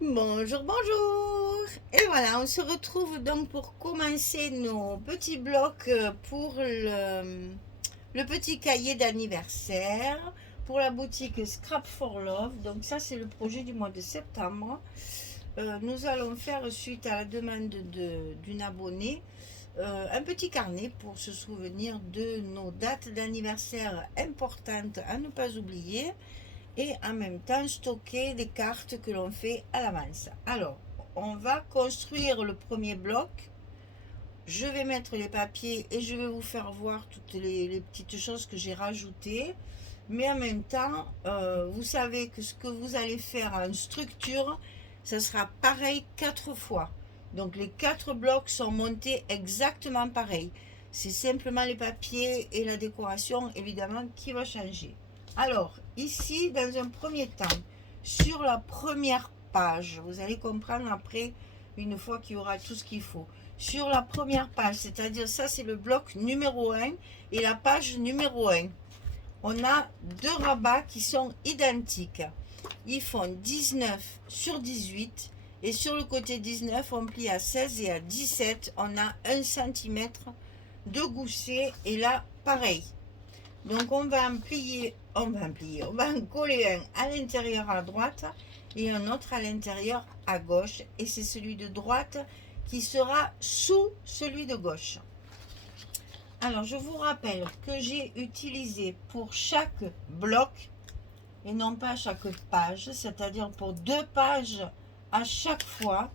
Bonjour, bonjour. Et voilà, on se retrouve donc pour commencer nos petits blocs pour le petit cahier d'anniversaire pour la boutique Scrap for Love. Donc ça, c'est le projet du mois de septembre. Nous allons faire, suite à la demande d'une abonnée, un petit carnet pour se souvenir de nos dates d'anniversaire importantes à ne pas oublier et en même temps stocker des cartes que l'on fait à l'avance. Alors, on va construire le premier bloc. Je vais mettre les papiers et je vais vous faire voir toutes les petites choses que j'ai rajoutées. Mais en même temps, vous savez que ce que vous allez faire en structure, ça sera pareil 4 fois. Donc les 4 blocs sont montés exactement pareil. C'est simplement les papiers et la décoration, évidemment, qui va changer. Alors, ici, dans un premier temps, sur la première page, vous allez comprendre après, une fois qu'il y aura tout ce qu'il faut. Sur la première page, c'est-à-dire ça, c'est le bloc numéro 1 et la page numéro 1. On a 2 rabats qui sont identiques. Ils font 19 sur 18 et sur le côté 19, on plie à 16 et à 17, on a 1 cm de gousset et là, pareil. Donc on va en plier, on va en coller un à l'intérieur à droite et un autre à l'intérieur à gauche. Et c'est celui de droite qui sera sous celui de gauche. Alors je vous rappelle que j'ai utilisé pour chaque bloc, et non pas chaque page, c'est-à-dire pour 2 pages à chaque fois,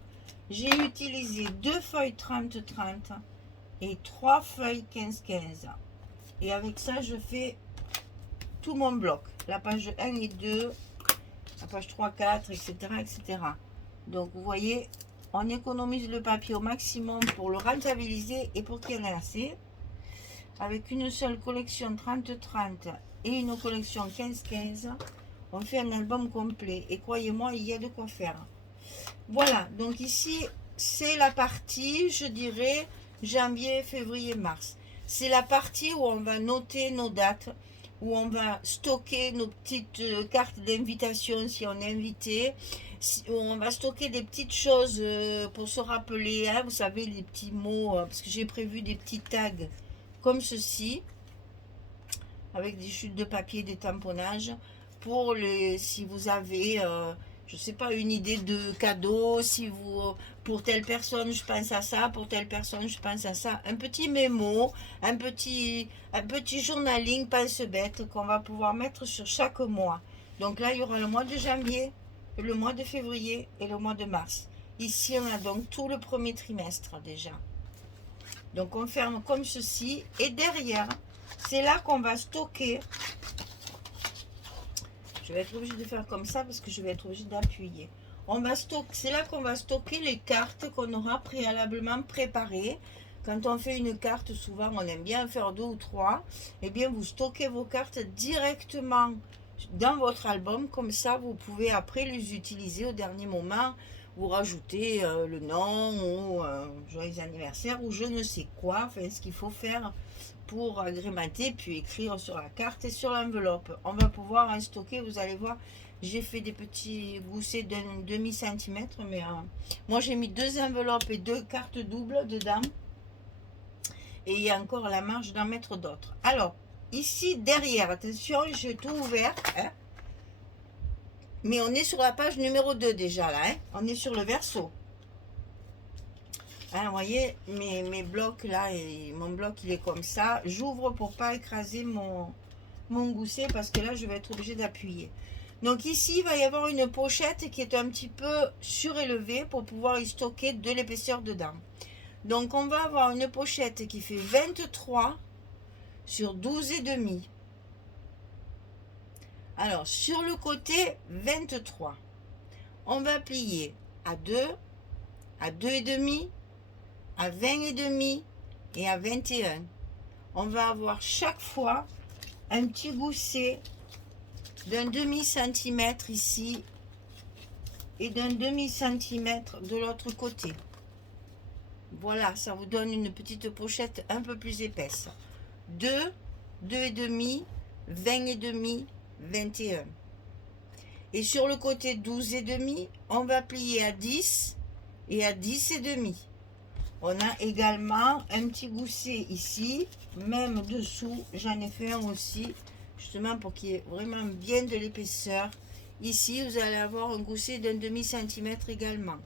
j'ai utilisé 2 feuilles 30-30 et 3 feuilles 15-15. Et avec ça, je fais tout mon bloc. La page 1 et 2, la page 3, 4, etc. etc. Donc vous voyez, on économise le papier au maximum pour le rentabiliser et pour qu'il y en ait assez. Avec une seule collection 30-30 et une collection 15-15, on fait un album complet. Et croyez-moi, il y a de quoi faire. Voilà, donc ici, c'est la partie, je dirais, janvier, février, mars. C'est la partie où on va noter nos dates, où on va stocker nos petites cartes d'invitation si on est invité, où on va stocker des petites choses pour se rappeler, hein, vous savez, les petits mots, parce que j'ai prévu des petits tags comme ceci, avec des chutes de papier, des tamponnages, pour les, si vous avez, je sais pas, une idée de cadeau, si vous, pour telle personne, je pense à ça, pour telle personne, je pense à ça, un petit mémo, un petit journaling pense-bête qu'on va pouvoir mettre sur chaque mois. Donc là, il y aura le mois de janvier, le mois de février et le mois de mars. Ici, on a donc tout le premier trimestre déjà. Donc on ferme comme ceci et derrière, c'est là qu'on va stocker. Je vais être obligée de faire comme ça parce que je vais être obligée d'appuyer. On va stocker, c'est là qu'on va stocker les cartes qu'on aura préalablement préparées. Quand on fait une carte, souvent on aime bien faire 2 ou 3. Eh bien, vous stockez vos cartes directement dans votre album. Comme ça, vous pouvez après les utiliser au dernier moment. Vous rajoutez le nom ou joyeux anniversaire ou je ne sais quoi. Enfin, ce qu'il faut faire pour agrémenter, puis écrire sur la carte et sur l'enveloppe. On va pouvoir en stocker, vous allez voir, j'ai fait des petits goussets d'un demi-centimètre, mais moi j'ai mis 2 enveloppes et 2 cartes doubles dedans, et il y a encore la marge d'en mettre d'autres. Alors, ici derrière, attention, j'ai tout ouvert, hein, mais on est sur la page numéro 2 déjà là, hein, on est sur le verso. Hein, vous voyez, mes blocs là, et mon bloc il est comme ça. J'ouvre pour pas écraser mon gousset parce que là je vais être obligée d'appuyer. Donc ici il va y avoir une pochette qui est un petit peu surélevée pour pouvoir y stocker de l'épaisseur dedans. Donc on va avoir une pochette qui fait 23 sur 12 et demi. Alors sur le côté 23, on va plier à 2, à 2 et demi, à 20 et demi et à 21. On va avoir chaque fois un petit gousset d'un demi-centimètre ici et d'un demi-centimètre de l'autre côté. Voilà, ça vous donne une petite pochette un peu plus épaisse. 2, 2 et demi, 20 et demi, 21. Et sur le côté 12,5, on va plier à 10 et à 10,5. On a également un petit gousset ici, même dessous, j'en ai fait un aussi, justement pour qu'il y ait vraiment bien de l'épaisseur. Ici, vous allez avoir un gousset d'un demi-centimètre également.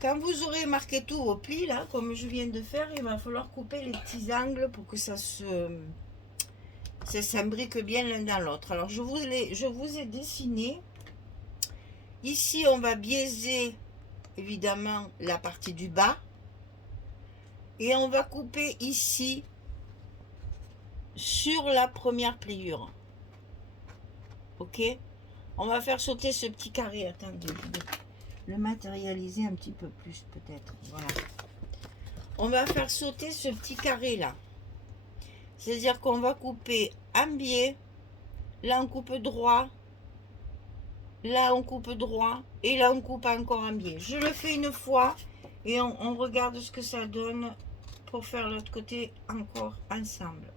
Quand vous aurez marqué tous vos plis, là, comme je viens de faire, il va falloir couper les petits angles pour que ça s'imbrique bien l'un dans l'autre. Alors, je vous ai dessiné. Ici, on va biaiser évidemment la partie du bas. Et on va couper ici sur la première pliure. Ok? On va faire sauter ce petit carré. Attendez, je vais le matérialiser un petit peu plus peut-être. Voilà. On va faire sauter ce petit carré là. C'est-à-dire qu'on va couper un biais. Là on coupe droit. Là on coupe droit. Et là on coupe encore un biais. Je le fais une fois. Et on regarde ce que ça donne pour faire l'autre côté encore ensemble.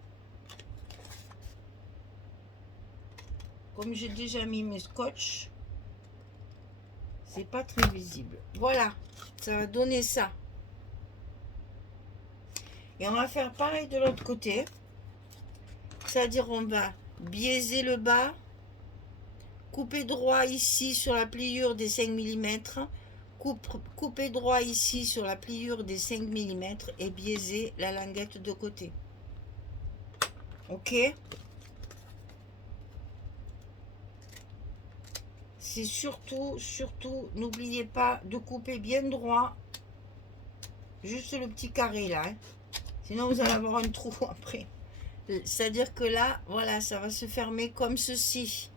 Comme j'ai déjà mis mes scotch, c'est pas très visible. Voilà, ça va donner ça. Et on va faire pareil de l'autre côté. C'est-à-dire on va biaiser le bas, couper droit ici sur la pliure des 5 mm, couper droit ici sur la pliure des 5 mm et biaiser la languette de côté. Ok? C'est surtout, n'oubliez pas de couper bien droit, juste le petit carré là, hein. Sinon vous allez avoir un trou après. C'est-à-dire que là, voilà, ça va se fermer comme ceci,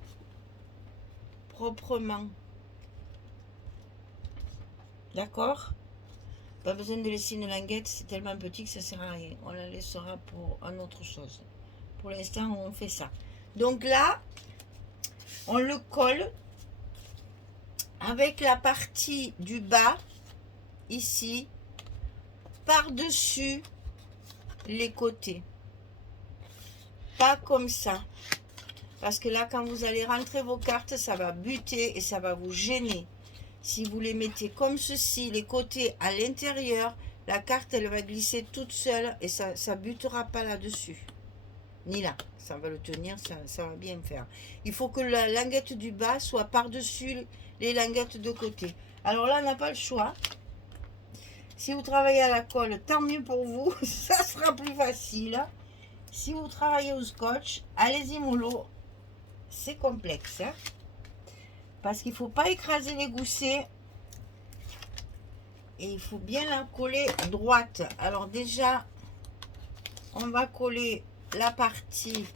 proprement. D'accord? Pas besoin de laisser une languette, c'est tellement petit que ça sert à rien. On la laissera pour une autre chose. Pour l'instant, on fait ça. Donc là, on le colle avec la partie du bas, ici, par-dessus les côtés. Pas comme ça. Parce que là, quand vous allez rentrer vos cartes, ça va buter et ça va vous gêner. Si vous les mettez comme ceci, les côtés à l'intérieur, la carte, elle va glisser toute seule et ça ne butera pas là-dessus. Ni là. Ça va le tenir, ça va bien faire. Il faut que la languette du bas soit par-dessus les languettes de côté. Alors là, on n'a pas le choix. Si vous travaillez à la colle, tant mieux pour vous. Ça sera plus facile. Si vous travaillez au scotch, allez-y mollo. C'est complexe. Hein, parce qu'il ne faut pas écraser les goussets. Et il faut bien la coller droite. Alors déjà, on va coller la partie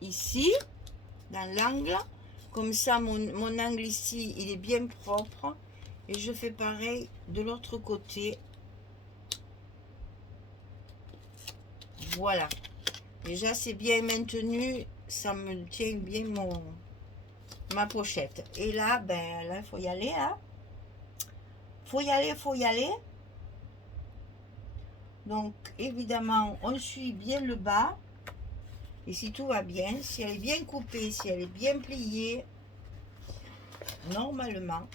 ici, dans l'angle. Comme ça, mon angle ici, il est bien propre. Et je fais pareil de l'autre côté. Voilà. Déjà, c'est bien maintenu. Ça me tient bien ma pochette. Et là, ben là, il faut y aller. Hein. Faut y aller. Donc, évidemment, on suit bien le bas. Et si tout va bien, si elle est bien coupée, si elle est bien pliée, normalement,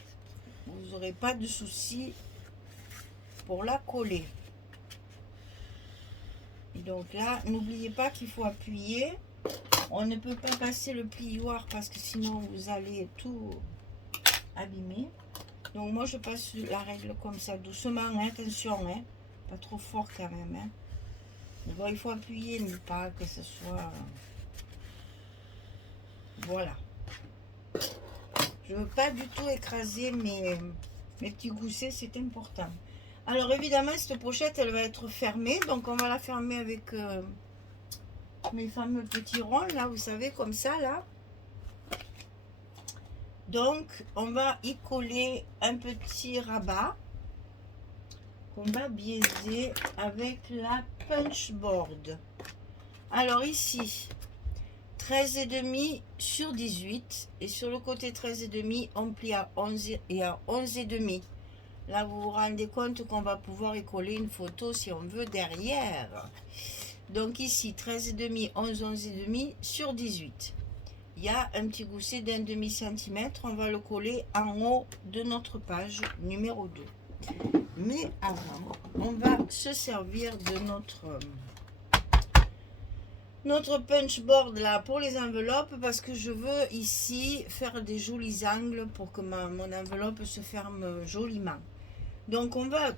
vous n'aurez pas de souci pour la coller. Et donc là, n'oubliez pas qu'il faut appuyer. On ne peut pas passer le plioir parce que sinon vous allez tout abîmer. Donc moi je passe la règle comme ça, doucement, hein, attention, hein, pas trop fort quand même. Hein. Bon, il faut appuyer, mais pas que ce soit... Voilà. Je ne veux pas du tout écraser mes petits goussets, c'est important. Alors évidemment, cette pochette, elle va être fermée. Donc on va la fermer avec mes fameux petits ronds, là, vous savez, comme ça, là. Donc on va y coller un petit rabat qu'on va biaiser avec la punch board. Alors ici, 13,5 sur 18. Et sur le côté 13,5, on plie à 11 et à 11,5. Là, vous vous rendez compte qu'on va pouvoir y coller une photo si on veut derrière. Donc ici, 13,5, 11, 11,5 sur 18. il y a un petit gousset d'un demi-centimètre. On va le coller en haut de notre page numéro 2. Mais avant, on va se servir de notre punch board là pour les enveloppes, parce que je veux ici faire des jolis angles pour que mon enveloppe se ferme joliment. Donc on va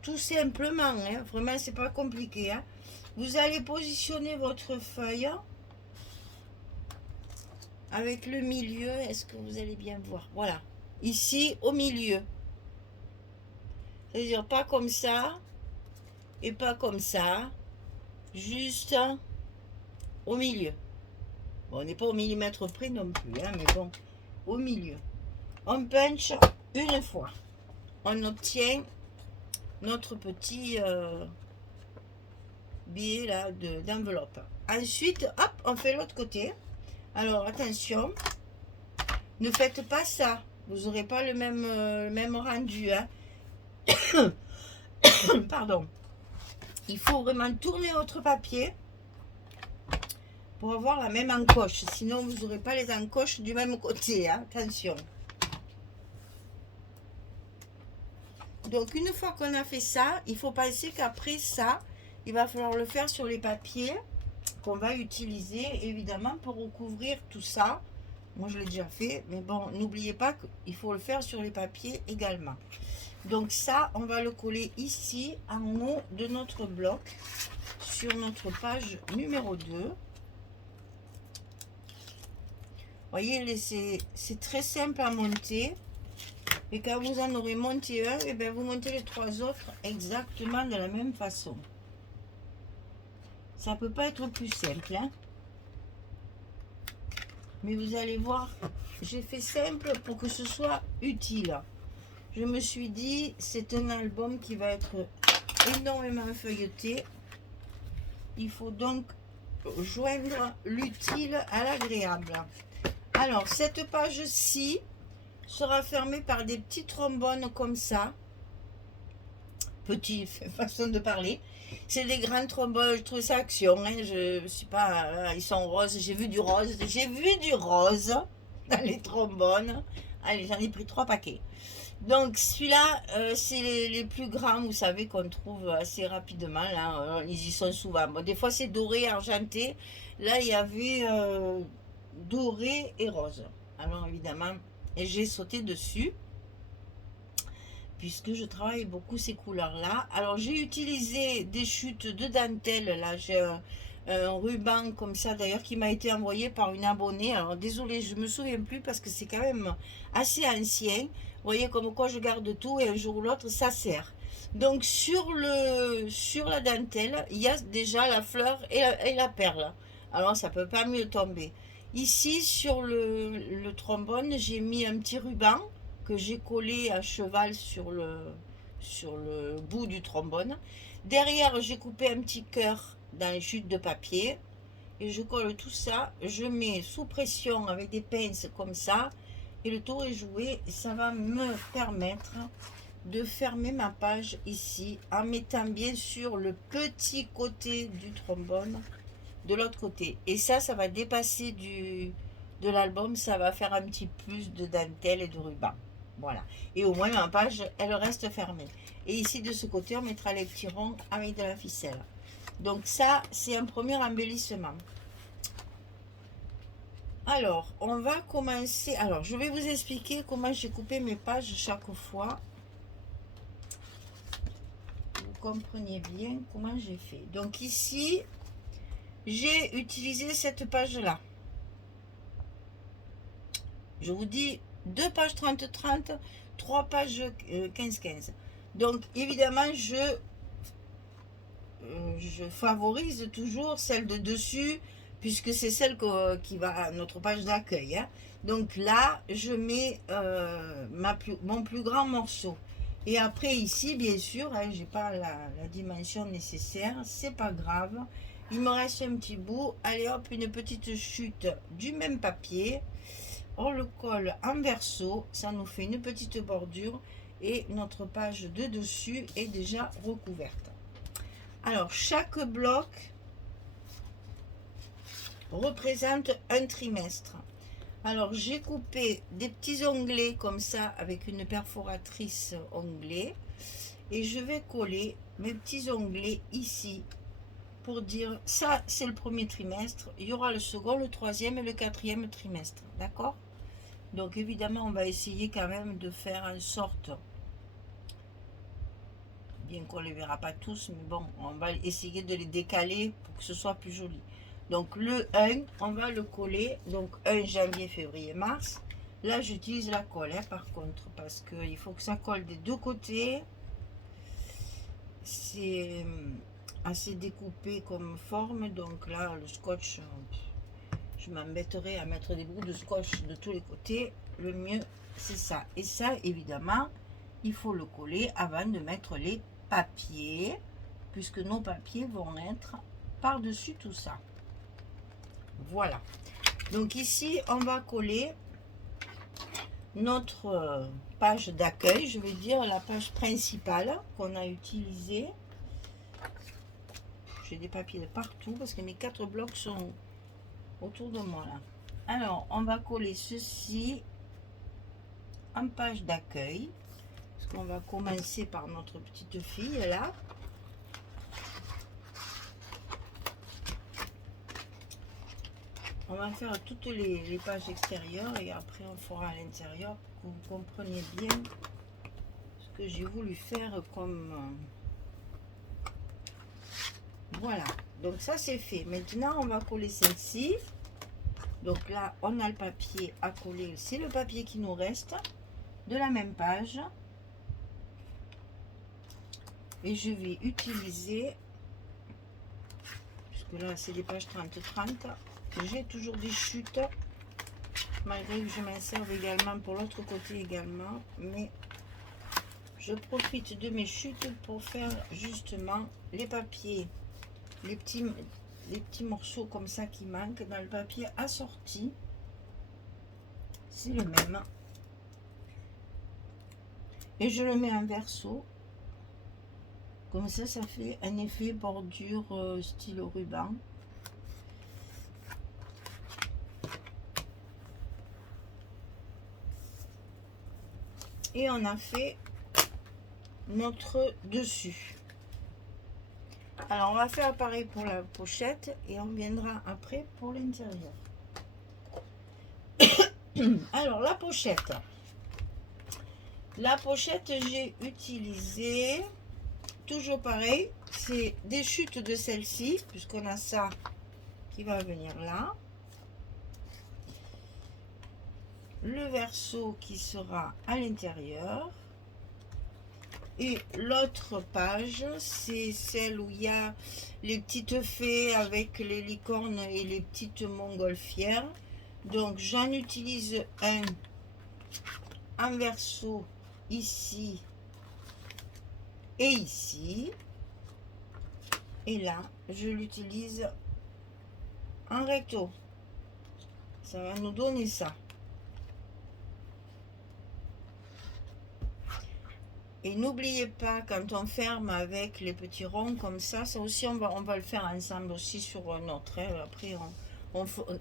tout simplement, hein, vraiment c'est pas compliqué, hein, vous allez positionner votre feuille avec le milieu. Est-ce que vous allez bien voir? Voilà, ici au milieu, c'est-à-dire pas comme ça et pas comme ça, juste au milieu. Bon, on n'est pas au millimètre près non plus, hein, mais bon, au milieu. On punch une fois, on obtient notre petit billet là d'enveloppe. Ensuite, hop, on fait l'autre côté. Alors attention, ne faites pas ça, vous n'aurez pas le même rendu, hein. Pardon. Il faut vraiment tourner votre papier pour avoir la même encoche, sinon vous n'aurez pas les encoches du même côté, hein. Attention. Donc une fois qu'on a fait ça, il faut penser qu'après ça, il va falloir le faire sur les papiers qu'on va utiliser évidemment pour recouvrir tout ça. Moi je l'ai déjà fait, mais bon, n'oubliez pas qu'il faut le faire sur les papiers également. Donc ça, on va le coller ici en haut de notre bloc sur notre page numéro 2. Vous voyez, c'est très simple à monter. Et quand vous en aurez monté un, et bien vous montez les 3 autres exactement de la même façon. Ça peut pas être plus simple, hein. Mais vous allez voir, j'ai fait simple pour que ce soit utile. Je me suis dit, c'est un album qui va être énormément feuilleté. Il faut donc joindre l'utile à l'agréable. Alors, cette page-ci sera fermée par des petits trombones comme ça. Petit façon de parler. C'est des grands trombones, je trouve ça action, hein. Je sais pas, ils sont roses, j'ai vu du rose dans les trombones. Allez, j'en ai pris 3 paquets. Donc celui-là, c'est les plus grands, vous savez, qu'on trouve assez rapidement, là, ils y sont souvent. Bon, des fois c'est doré, argenté, là il y avait doré et rose. Alors évidemment, j'ai sauté dessus, puisque je travaille beaucoup ces couleurs-là. Alors j'ai utilisé des chutes de dentelle, là j'ai un ruban comme ça d'ailleurs qui m'a été envoyé par une abonnée. Alors désolé, je me souviens plus parce que c'est quand même assez ancien. Vous voyez comme quoi je garde tout et un jour ou l'autre ça sert. Donc sur la dentelle, il y a déjà la fleur et la perle. Alors ça peut pas mieux tomber. Ici sur le trombone, j'ai mis un petit ruban que j'ai collé à cheval sur le bout du trombone. Derrière, j'ai coupé un petit cœur dans les chutes de papier et je colle tout ça. Je mets sous pression avec des pinces comme ça et le tour est joué. Et ça va me permettre de fermer ma page ici en mettant bien sûr le petit côté du trombone de l'autre côté. Et ça va dépasser de l'album. Ça va faire un petit plus de dentelle et de ruban. Voilà. Et au moins ma page, elle reste fermée. Et ici de ce côté, on mettra les petits ronds avec de la ficelle. Donc ça, c'est un premier embellissement. Alors, on va commencer. Alors, je vais vous expliquer comment j'ai coupé mes pages chaque fois. Vous comprenez bien comment j'ai fait. Donc ici, j'ai utilisé cette page-là. Je vous dis 2 pages 30-30, 3 pages 15-15. Donc, évidemment, je favorise toujours celle de dessus, puisque c'est celle qui va à notre page d'accueil, hein. Donc là, je mets mon plus grand morceau. Et après ici, bien sûr, hein, j'ai pas la dimension nécessaire, c'est pas grave. Il me reste un petit bout. Allez hop, une petite chute du même papier. On le colle en verso, ça nous fait une petite bordure et notre page de dessus est déjà recouverte. Alors, chaque bloc représente un trimestre. Alors j'ai coupé des petits onglets comme ça avec une perforatrice onglet et je vais coller mes petits onglets ici pour dire ça c'est le premier trimestre, il y aura le second, le troisième et le quatrième trimestre, d'accord? Donc évidemment on va essayer quand même de faire en sorte, bien qu'on ne les verra pas tous, mais bon, on va essayer de les décaler pour que ce soit plus joli. Donc le 1, on va le coller, donc 1 janvier, février, mars. Là j'utilise la colle par contre, parce qu'il faut que ça colle des deux côtés. C'est assez découpé comme forme, donc là le scotch, je m'embêterai à mettre des bouts de scotch de tous les côtés. Le mieux c'est ça. Et ça évidemment, il faut le coller avant de mettre les papiers, puisque nos papiers vont être par-dessus tout ça. Voilà. Donc ici, on va coller notre page d'accueil, je vais dire la page principale qu'on a utilisée. J'ai des papiers de partout parce que mes 4 blocs sont autour de moi là. Alors, on va coller ceci en page d'accueil. Parce qu'on va commencer par notre petite fille là. On va faire toutes les pages extérieures et après on fera à l'intérieur pour que vous compreniez bien ce que j'ai voulu faire comme... Voilà, donc ça c'est fait. Maintenant on va coller celle-ci. Donc là on a le papier à coller, c'est le papier qui nous reste de la même page. Et je vais utiliser, puisque là c'est des pages 30-30, j'ai toujours des chutes, malgré que je m'en serve également pour l'autre côté également, mais je profite de mes chutes pour faire justement les papiers, les petits morceaux comme ça qui manquent dans le papier assorti. C'est le même. Et je le mets en verso. Comme ça, ça fait un effet bordure style ruban. Et on a fait notre dessus. Alors, on va faire pareil pour la pochette et on viendra après pour l'intérieur. Alors, la pochette. La pochette, j'ai utilisé... Toujours pareil, c'est des chutes de celle-ci, puisqu'on a ça qui va venir là. Le verso qui sera à l'intérieur. Et l'autre page, c'est celle où il y a les petites fées avec les licornes et les petites montgolfières. Donc j'en utilise un en verso ici et ici, et là je l'utilise en recto. Ça va nous donner ça. Et n'oubliez pas, quand on ferme avec les petits ronds comme ça aussi on va le faire ensemble aussi sur un autre. Après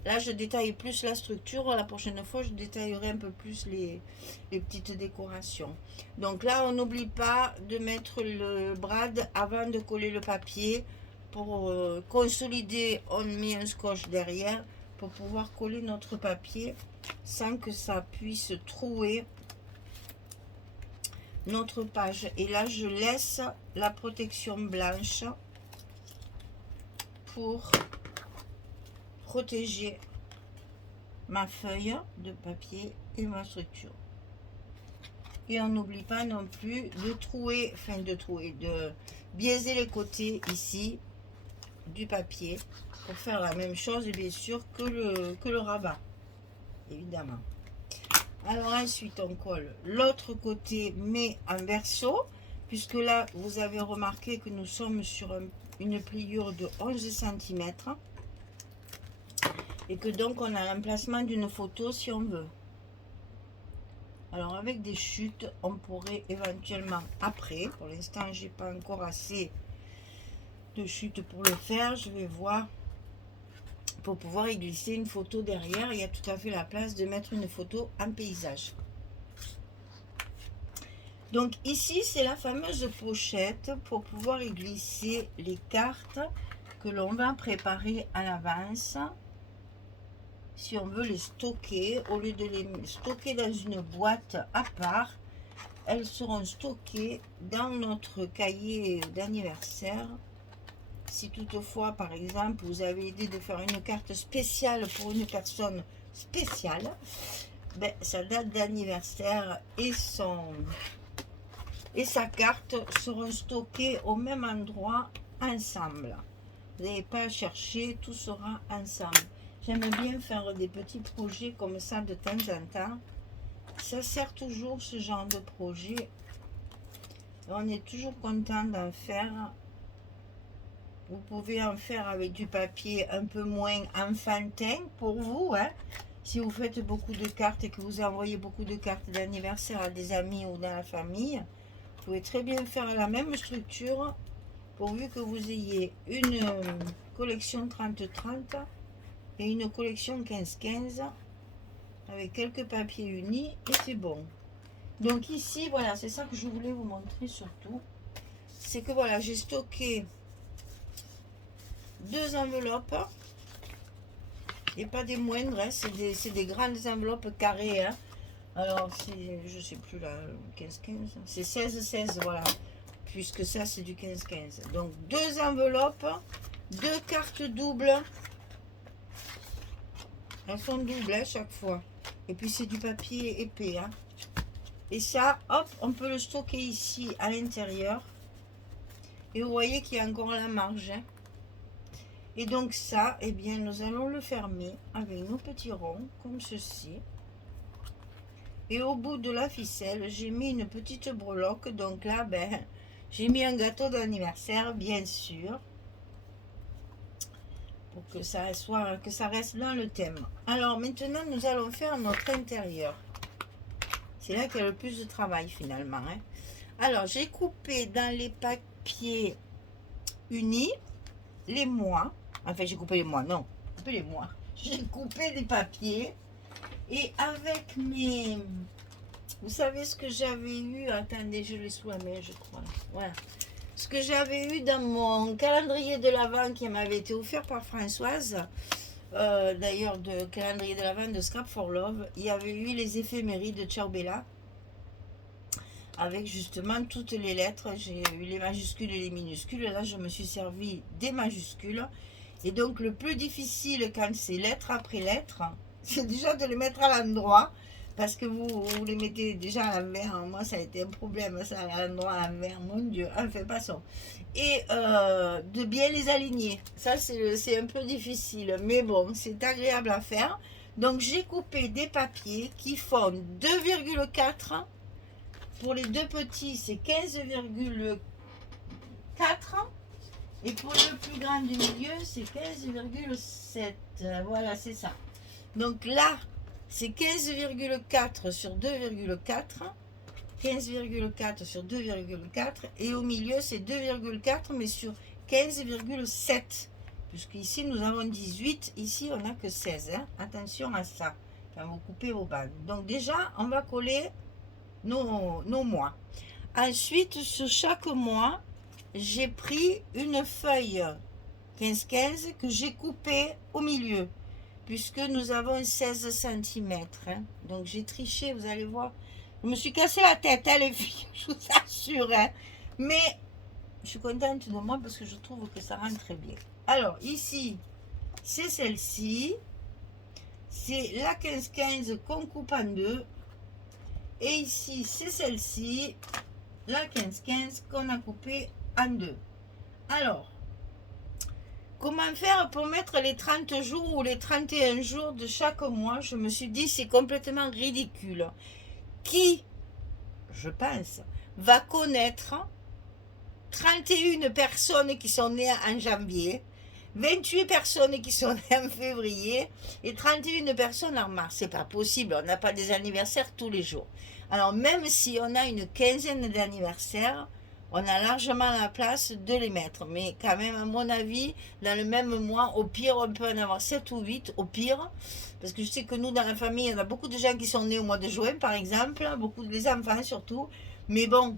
là je détaille plus la structure, la prochaine fois je détaillerai un peu plus les petites décorations. Donc là on n'oublie pas de mettre le brad avant de coller le papier. Pour consolider, on met un scotch derrière pour pouvoir coller notre papier sans que ça puisse trouer notre page. Et là je laisse la protection blanche pour protéger ma feuille de papier et ma structure. Et on n'oublie pas non plus de trouer, de biaiser les côtés ici du papier pour faire la même chose bien sûr que le rabat, évidemment. Alors ensuite on colle l'autre côté mais en verso, puisque là vous avez remarqué que nous sommes sur une pliure de 11 cm. Et que donc on a l'emplacement d'une photo si on veut. Alors avec des chutes, on pourrait éventuellement après, pour l'instant j'ai pas encore assez de chutes pour le faire, je vais voir pour pouvoir y glisser une photo derrière. Il y a tout à fait la place de mettre une photo en paysage. Donc ici, c'est la fameuse pochette pour pouvoir y glisser les cartes que l'on va préparer à l'avance. Si on veut les stocker, au lieu de les stocker dans une boîte à part, elles seront stockées dans notre cahier d'anniversaire. Si toutefois, par exemple, vous avez l'idée de faire une carte spéciale pour une personne spéciale, ben, sa date d'anniversaire et sa carte seront stockées au même endroit ensemble. Vous n'avez pas à chercher, tout sera ensemble. J'aime bien faire des petits projets comme ça de temps en temps. Ça sert toujours, ce genre de projet. On est toujours content d'en faire. Vous pouvez en faire avec du papier un peu moins enfantin pour vous, hein. Si vous faites beaucoup de cartes et que vous envoyez beaucoup de cartes d'anniversaire à des amis ou dans la famille, vous pouvez très bien faire la même structure pourvu que vous ayez une collection 30-30 et une collection 15-15 avec quelques papiers unis et c'est bon. Donc ici, voilà, c'est ça que je voulais vous montrer surtout. C'est que voilà, j'ai stocké 2 enveloppes et pas des moindres, hein, c'est des grandes enveloppes carrées. Hein. Alors, je sais plus là, 15-15, c'est 16-16, voilà, puisque ça c'est du 15-15. Donc 2 enveloppes, 2 cartes doubles, elles sont doubles hein, chaque fois. Et puis c'est du papier épais. Hein. Et ça, hop, on peut le stocker ici à l'intérieur. Et vous voyez qu'il y a encore la marge. Hein. Et donc ça, eh bien, nous allons le fermer avec nos petits ronds, comme ceci. Et au bout de la ficelle, j'ai mis une petite breloque. Donc là, ben, j'ai mis un gâteau d'anniversaire, bien sûr. Pour que ça reste dans le thème. Alors maintenant, nous allons faire notre intérieur. C'est là qu'il y a le plus de travail finalement. Hein. Alors, j'ai coupé dans les papiers unis les mois. Enfin, j'ai coupé les mois, non. Coupé les mois. J'ai coupé des papiers. Et avec mes... Vous savez ce que j'avais eu... Attendez, je l'ai sous la main, je crois. Voilà. Ce que j'avais eu dans mon calendrier de l'Avent qui m'avait été offert par Françoise. D'ailleurs, de calendrier de l'Avent de Scrap for Love. Il y avait eu les éphémérides de Ciao Bella. Avec justement toutes les lettres. J'ai eu les majuscules et les minuscules. Là, je me suis servi des majuscules. Et donc, le plus difficile quand c'est lettre après lettre, c'est déjà de les mettre à l'endroit. Parce que vous les mettez déjà à l'envers. Moi, ça a été un problème, ça, à l'endroit, à l'envers. Mon Dieu, enfin, passons. Et de bien les aligner. Ça, c'est un peu difficile. Mais bon, c'est agréable à faire. Donc, j'ai coupé des papiers qui font 2,4. Pour les deux petits, c'est 15,4. Et pour le plus grand du milieu, c'est 15,7. Voilà, c'est ça. Donc là, c'est 15,4 sur 2,4. 15,4 sur 2,4. Et au milieu, c'est 2,4, mais sur 15,7. Puisqu'ici, nous avons 18. Ici, on n'a que 16. Hein. Attention à ça. Quand vous coupez vos bandes. Donc déjà, on va coller nos mois. Ensuite, sur chaque mois, j'ai pris une feuille 15-15 que j'ai coupée au milieu. Puisque nous avons 16 cm. Hein. Donc j'ai triché, vous allez voir. Je me suis cassé la tête, hein, les filles, je vous assure. Hein. Mais je suis contente de moi parce que je trouve que ça rentre très bien. Alors ici, c'est celle-ci. C'est la 15-15 qu'on coupe en deux. Et ici, c'est celle-ci, la 15-15 qu'on a coupée en deux. Alors, comment faire pour mettre les 30 jours ou les 31 jours de chaque mois? Je me suis dit, c'est complètement ridicule. Qui, je pense, va connaître 31 personnes qui sont nées en janvier, 28 personnes qui sont nées en février et 31 personnes en mars? C'est pas possible, on n'a pas des anniversaires tous les jours. Alors même si on a une quinzaine d'anniversaires, on a largement la place de les mettre. Mais quand même, à mon avis, dans le même mois, au pire, on peut en avoir 7 ou 8, au pire. Parce que je sais que nous, dans la famille, il y en a beaucoup de gens qui sont nés au mois de juin, par exemple, beaucoup des enfants surtout. Mais bon,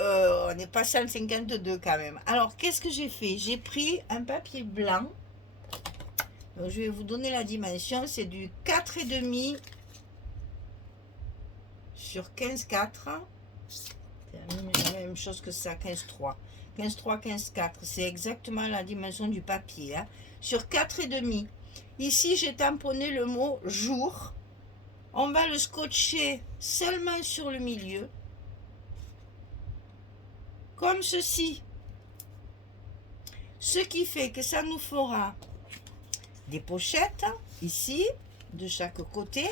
on est passé en 52 quand même. Alors, qu'est-ce que j'ai fait? J'ai pris un papier blanc. Donc, je vais vous donner la dimension. C'est du 4,5 sur 15,4. C'est la même chose que ça, 15,3. 15,3, 15,4. C'est exactement la dimension du papier. Hein. Sur 4,5. Ici, j'ai tamponné le mot jour. On va le scotcher seulement sur le milieu. Comme ceci. Ce qui fait que ça nous fera des pochettes ici, de chaque côté.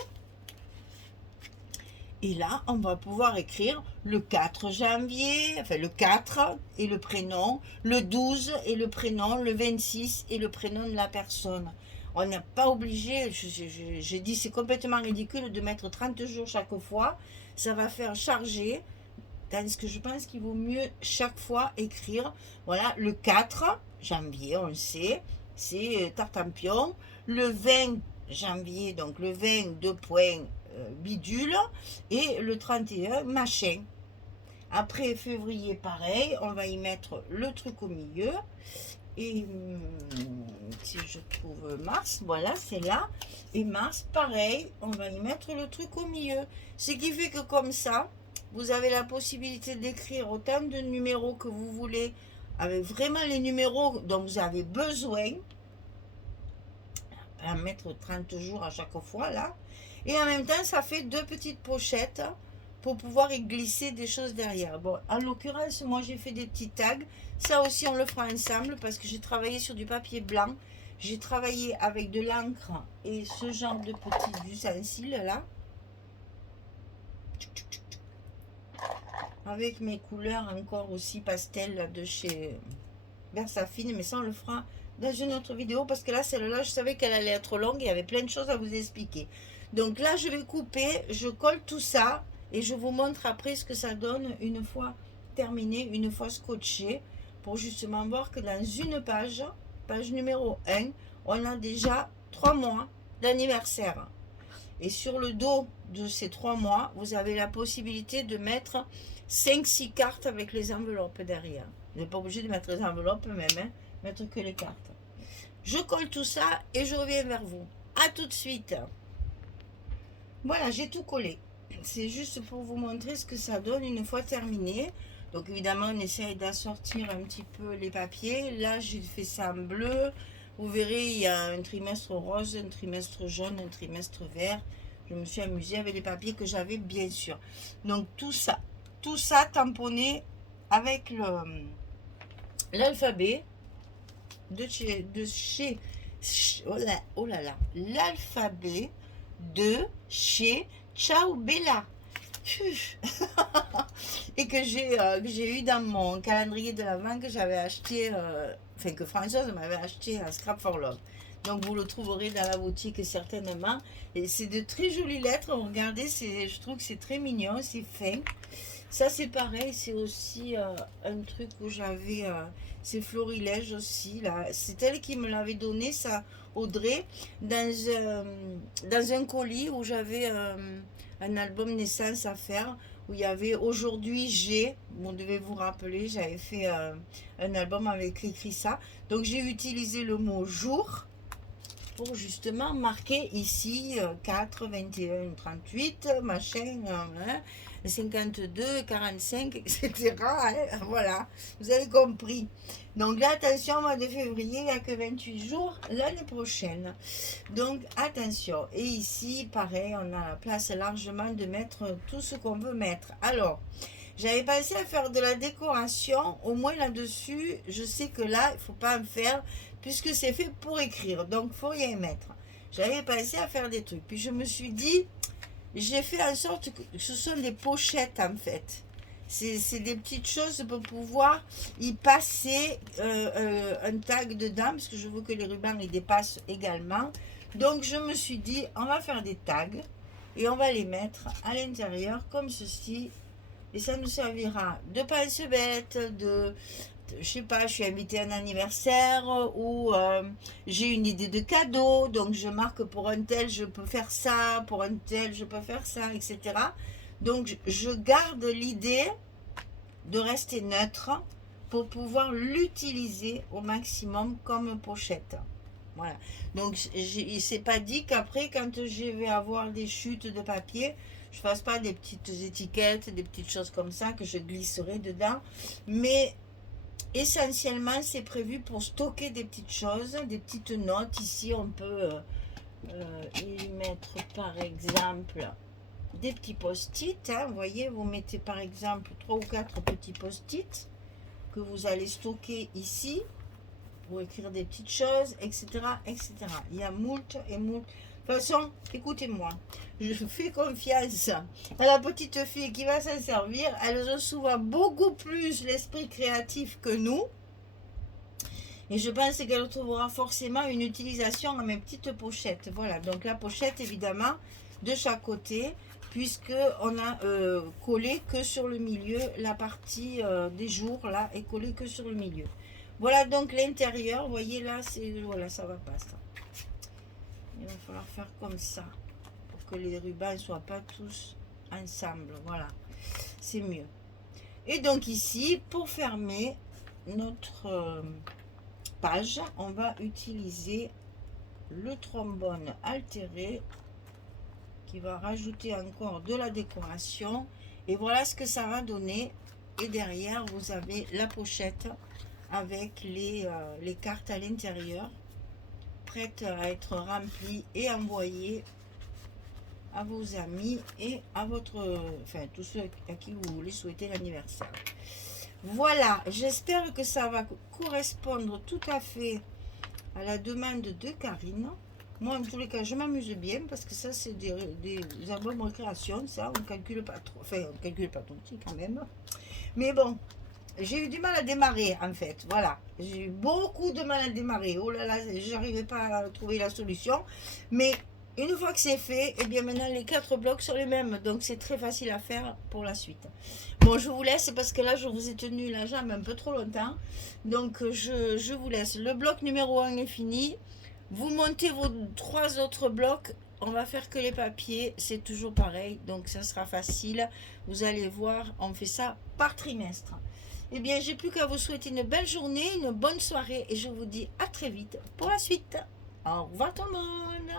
Et là, on va pouvoir écrire le 4 janvier, enfin le 4 et le prénom, le 12 et le prénom, le 26 et le prénom de la personne. On n'est pas obligé, j'ai dit c'est complètement ridicule de mettre 30 jours chaque fois. Ça va faire charger. Tandis que je pense qu'il vaut mieux chaque fois écrire, voilà, le 4 janvier, on le sait, c'est Tartampion. Le 20 janvier, donc le 20, 2 points, bidule. Et le 31, machin. Après février, pareil, on va y mettre le truc au milieu. Et si je trouve mars, voilà, c'est là. Et mars, pareil, on va y mettre le truc au milieu. Ce qui fait que comme ça, vous avez la possibilité d'écrire autant de numéros que vous voulez, avec vraiment les numéros dont vous avez besoin. À mettre 30 jours à chaque fois, là. Et en même temps, ça fait 2 petites pochettes pour pouvoir y glisser des choses derrière. Bon, en l'occurrence, moi, j'ai fait des petits tags. Ça aussi, on le fera ensemble parce que j'ai travaillé sur du papier blanc. J'ai travaillé avec de l'encre et ce genre de petits ustensiles, là. Avec mes couleurs encore aussi pastel de chez Versafine, mais ça on le fera dans une autre vidéo parce que là celle-là je savais qu'elle allait être longue et il y avait plein de choses à vous expliquer. Donc là je vais couper, je colle tout ça et je vous montre après ce que ça donne une fois terminé, une fois scotché, pour justement voir que dans une page, page numéro 1, on a déjà 3 mois d'anniversaire. Et sur le dos de ces 3 mois, vous avez la possibilité de mettre 5-6 cartes avec les enveloppes derrière. Vous n'êtes pas obligé de mettre les enveloppes même, hein, mettre que les cartes. Je colle tout ça et je reviens vers vous. A tout de suite. Voilà, j'ai tout collé. C'est juste pour vous montrer ce que ça donne une fois terminé. Donc évidemment, on essaye d'assortir un petit peu les papiers. Là, j'ai fait ça en bleu. Vous verrez, il y a un trimestre rose, un trimestre jaune, un trimestre vert. Je me suis amusée avec les papiers que j'avais, bien sûr. Donc tout ça tamponné avec l'alphabet oh là là, l'alphabet de chez Ciao Bella. Et que j'ai eu dans mon calendrier de l'Avent que j'avais acheté, enfin que Françoise m'avait acheté à Scrap for Love. Donc vous le trouverez dans la boutique certainement. Et c'est de très jolies lettres. Regardez, je trouve que c'est très mignon, c'est fin. Ça c'est pareil, c'est aussi un truc où j'avais, c'est Florilège aussi là. C'est elle qui me l'avait donné, ça, Audrey, dans un colis où j'avais un album naissance à faire, où il y avait aujourd'hui vous devez vous rappeler, j'avais fait un album avec écrit ça. Donc j'ai utilisé le mot jour pour justement marquer ici 4, 21, 38, machin, 52, 45, etc. Hein, voilà, vous avez compris. Donc là, attention, mois de février, il n'y a que 28 jours l'année prochaine. Donc attention. Et ici, pareil, on a la place largement de mettre tout ce qu'on veut mettre. Alors, j'avais pensé à faire de la décoration, au moins là-dessus, je sais que là, il ne faut pas en faire, puisque c'est fait pour écrire, donc il ne faut rien mettre. J'avais pensé à faire des trucs, puis je me suis dit, j'ai fait en sorte que ce sont des pochettes en fait. C'est des petites choses pour pouvoir y passer un tag dedans, parce que je veux que les rubans y dépassent également. Donc je me suis dit, on va faire des tags, et on va les mettre à l'intérieur, comme ceci. Et ça nous servira de pense-bête, je sais pas, je suis invitée à un anniversaire ou j'ai une idée de cadeau, donc je marque pour un tel, je peux faire ça, pour un tel, je peux faire ça, etc. Donc je garde l'idée de rester neutre pour pouvoir l'utiliser au maximum comme pochette. Voilà. Donc il s'est pas dit qu'après, quand je vais avoir des chutes de papier, je fasse pas des petites étiquettes, des petites choses comme ça que je glisserai dedans. Mais essentiellement, c'est prévu pour stocker des petites choses, des petites notes. Ici, on peut y mettre par exemple des petits post-it. Hein. Vous voyez, vous mettez par exemple 3 ou 4 petits post-it que vous allez stocker ici pour écrire des petites choses, etc., etc. Il y a moult et moult. De toute façon, écoutez-moi, je fais confiance à la petite fille qui va s'en servir. Elles ont souvent beaucoup plus l'esprit créatif que nous. Et je pense qu'elle trouvera forcément une utilisation à mes petites pochettes. Voilà, donc la pochette, évidemment, de chaque côté, puisque on a collé que sur le milieu, la partie des jours, là, est collée que sur le milieu. Voilà donc l'intérieur, vous voyez là, voilà, ça va pas ça. Il va falloir faire comme ça, pour que les rubans ne soient pas tous ensemble, voilà, c'est mieux. Et donc ici, pour fermer notre page, on va utiliser le trombone altéré qui va rajouter encore de la décoration. Et voilà ce que ça va donner. Et derrière, vous avez la pochette avec les cartes à l'intérieur, prêtes à être remplies et envoyées à vos amis et à enfin, tous ceux à qui vous voulez souhaiter l'anniversaire. Voilà, j'espère que ça va correspondre tout à fait à la demande de Karine. Moi, en tous les cas, je m'amuse bien parce que ça, c'est des albums de création. Ça, on ne calcule pas trop. Enfin, on ne calcule pas tout petit quand même. Mais bon, j'ai eu du mal à démarrer, en fait. Voilà, j'ai eu beaucoup de mal à démarrer. Oh là là, j'arrivais pas à trouver la solution. Mais une fois que c'est fait, et bien maintenant, les 4 blocs sont les mêmes. Donc, c'est très facile à faire pour la suite. Bon, je vous laisse parce que là, je vous ai tenu la jambe un peu trop longtemps. Donc, je vous laisse. Le bloc numéro 1 est fini. Vous montez vos 3 autres blocs. On va faire que les papiers. C'est toujours pareil. Donc, ça sera facile. Vous allez voir, on fait ça par trimestre. Eh bien, j'ai plus qu'à vous souhaiter une belle journée, une bonne soirée. Et je vous dis à très vite pour la suite. Au revoir tout le monde.